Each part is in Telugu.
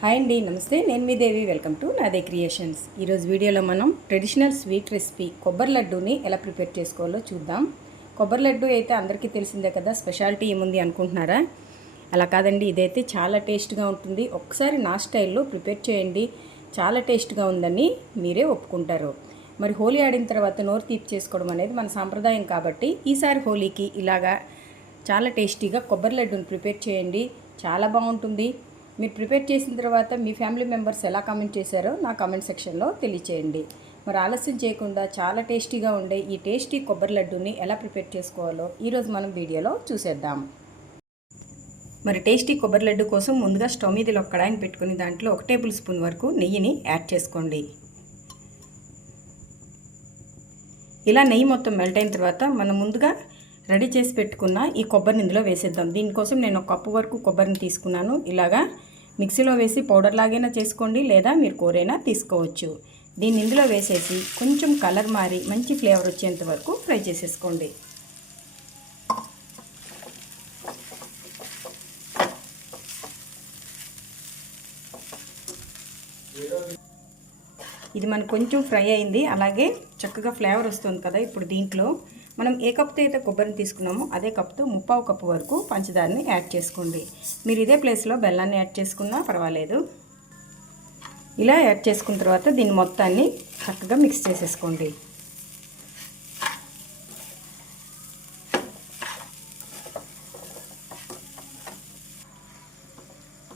హాయ్ అండి నమస్తే. నేను మీ Devi. Welcome to Nade creations. ఈరోజు వీడియోలో మనం ట్రెడిషనల్ స్వీట్ రెసిపీ కొబ్బరి లడ్డూని ఎలా ప్రిపేర్ చేసుకోవాలో చూద్దాం. కొబ్బరి లడ్డు అయితే అందరికీ తెలిసిందే కదా స్పెషాలిటీ ఏముంది అనుకుంటున్నారా? అలా కాదండి ఇదైతే చాలా టేస్ట్గా ఉంటుంది. ఒకసారి నా స్టైల్లో ప్రిపేర్ చేయండి. చాలా టేస్ట్గా ఉందని మీరే ఒప్పుకుంటారు. మరి హోలీ ఆడిన తర్వాత నోరు తీపి చేసుకోవడం అనేది మన సాంప్రదాయం కాబట్టి ఈసారి హోలీకి ఇలాగా చాలా టేస్టీగా కొబ్బరి లడ్డూని ప్రిపేర్ చేయండి. చాలా బాగుంటుంది. మీరు ప్రిపేర్ చేసిన తర్వాత మీ ఫ్యామిలీ మెంబర్స్ ఎలా కామెంట్ చేశారో నా కామెంట్ సెక్షన్లో తెలియచేయండి. మరి ఆలస్యం చేయకుండా చాలా టేస్టీగా ఉండే ఈ టేస్టీ కొబ్బరి లడ్డూని ఎలా ప్రిపేర్ చేసుకోవాలో ఈరోజు మనం వీడియోలో చూసేద్దాం. మరి టేస్టీ కొబ్బరి లడ్డు కోసం ముందుగా స్టవ్ మీద ఒక కడాయిని పెట్టుకుని దాంట్లో ఒక టేబుల్ స్పూన్ వరకు నెయ్యిని యాడ్ చేసుకోండి. ఇలా నెయ్యి మొత్తం మెల్ట్ అయిన తర్వాత మనం ముందుగా రెడీ చేసి పెట్టుకున్న ఈ కొబ్బరిని ఇందులో వేసేద్దాం. దీనికోసం నేను ఒక కప్పు వరకు కొబ్బరిని తీసుకున్నాను. ఇలాగా మిక్సీలో వేసి పౌడర్ లాగైనా చేసుకోండి లేదా మీరు కూరైనా తీసుకోవచ్చు. దీన్ని ఇందులో వేసేసి కొంచెం కలర్ మారి మంచి ఫ్లేవర్ వచ్చేంత వరకు ఫ్రై చేసేసుకోండి. ఇది మనకు కొంచెం ఫ్రై అయింది. అలాగే చక్కగా ఫ్లేవర్ వస్తుంది కదా ఇప్పుడు దీంట్లో. మనం ఏ కప్తో అయితే కొబ్బరిని తీసుకున్నామో అదే కప్తో ముప్పావు కప్పు వరకు పంచదారని యాడ్ చేసుకోండి. మీరు ఇదే ప్లేస్లో బెల్లాన్ని యాడ్ చేసుకున్నా పర్వాలేదు. ఇలా యాడ్ చేసుకున్న తర్వాత దీన్ని మొత్తాన్ని చక్కగా మిక్స్ చేసేసుకోండి.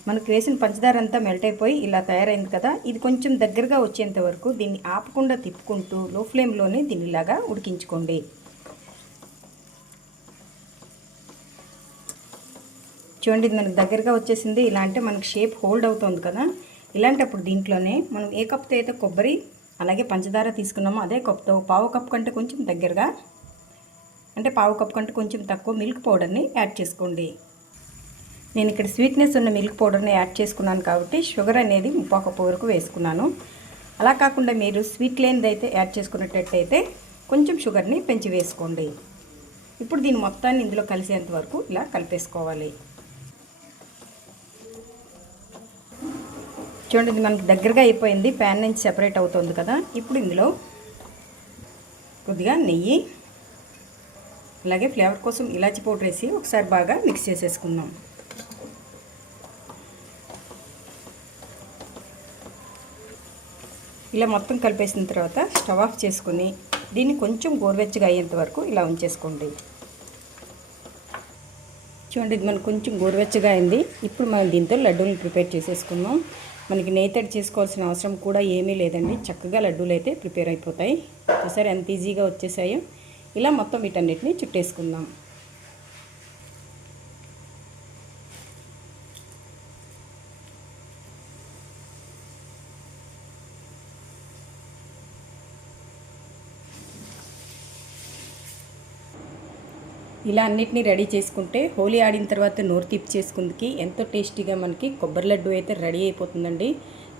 మనకు వేసిన పంచదార అంతా మెల్ట్ అయిపోయి ఇలా తయారైంది కదా ఇది కొంచెం దగ్గరగా వచ్చేంత వరకు దీన్ని ఆపకుండా తిప్పుకుంటూ లో ఫ్లేమ్లోనే దీన్ని ఇలాగా ఉడికించుకోండి. చూడండి ఇది మనకు దగ్గరగా వచ్చేసింది. ఇలా అంటే మనకు షేప్ హోల్డ్ అవుతుంది కదా. ఇలాంటప్పుడు దీంట్లోనే మనం ఏ కప్తో అయితే కొబ్బరి అలాగే పంచదార తీసుకున్నామో అదే కప్తో పావు కప్ కంటే కొంచెం దగ్గరగా అంటే పావు కప్ కంటే కొంచెం తక్కువ మిల్క్ పౌడర్ని యాడ్ చేసుకోండి. నేను ఇక్కడ స్వీట్నెస్ ఉన్న మిల్క్ పౌడర్ని యాడ్ చేసుకున్నాను కాబట్టి షుగర్ అనేది ముప్పా కప్పు వరకు వేసుకున్నాను. అలా కాకుండా మీరు స్వీట్ లేనిది అయితే యాడ్ చేసుకున్నట్టయితే కొంచెం షుగర్ని పెంచి వేసుకోండి. ఇప్పుడు దీని మొత్తాన్ని ఇందులో కలిసేంత వరకు ఇలా కలిపేసుకోవాలి. చూడండి ఇది మనకి దగ్గరగా అయిపోయింది. ప్యాన్ నుంచి సెపరేట్ అవుతుంది కదా. ఇప్పుడు ఇందులో కొద్దిగా నెయ్యి అలాగే ఫ్లేవర్ కోసం ఇలాచి పౌడర్ వేసి ఒకసారి బాగా మిక్స్ చేసేసుకుందాం. ఇలా మొత్తం కలిపేసిన తర్వాత స్టవ్ ఆఫ్ చేసుకుని దీన్ని కొంచెం గోరువెచ్చగా అయ్యేంత వరకు ఇలా ఉంచేసుకోండి. చూడండి ఇది మనకు కొంచెం గోరువెచ్చగా అయింది. ఇప్పుడు మనం దీంతో లడ్డూలు ప్రిపేర్ చేసేసుకుందాం. మనకి నేతడి చేసుకోవాల్సిన అవసరం కూడా ఏమీ లేదండి. చక్కగా లడ్డూలు అయితే ప్రిపేర్ అయిపోతాయి. ఒకసారి ఎంత ఈజీగా వచ్చేసాయో ఇలా మొత్తం వీటన్నిటిని చుట్టేసుకుందాం. ఇలా అన్నిటినీ రెడీ చేసుకుంటే హోలీ ఆడిన తర్వాత నోరు తిప్పి చేసుకుందికి ఎంతో టేస్టీగా మనకి కొబ్బరి లడ్డు అయితే రెడీ అయిపోతుందండి.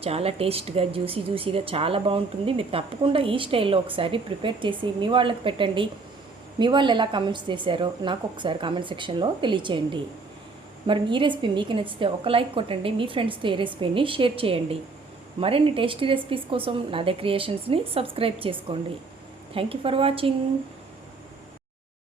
చాలా టేస్ట్గా జ్యూసీ జ్యూసీగా చాలా బాగుంటుంది. మీరు తప్పకుండా ఈ స్టైల్లో ఒకసారి ప్రిపేర్ చేసి మీ వాళ్ళకి పెట్టండి. మీ వాళ్ళు ఎలా కామెంట్స్ చేశారో నాకు ఒకసారి కామెంట్ సెక్షన్లో తెలియచేయండి. మరి ఈ రెసిపీ మీకు నచ్చితే ఒక లైక్ కొట్టండి మీ ఫ్రెండ్స్తో ఈ రెసిపీని షేర్ చేయండి. మరిన్ని టేస్టీ రెసిపీస్ కోసం నాదే క్రియేషన్స్ని సబ్స్క్రైబ్ చేసుకోండి. Thank you for watching.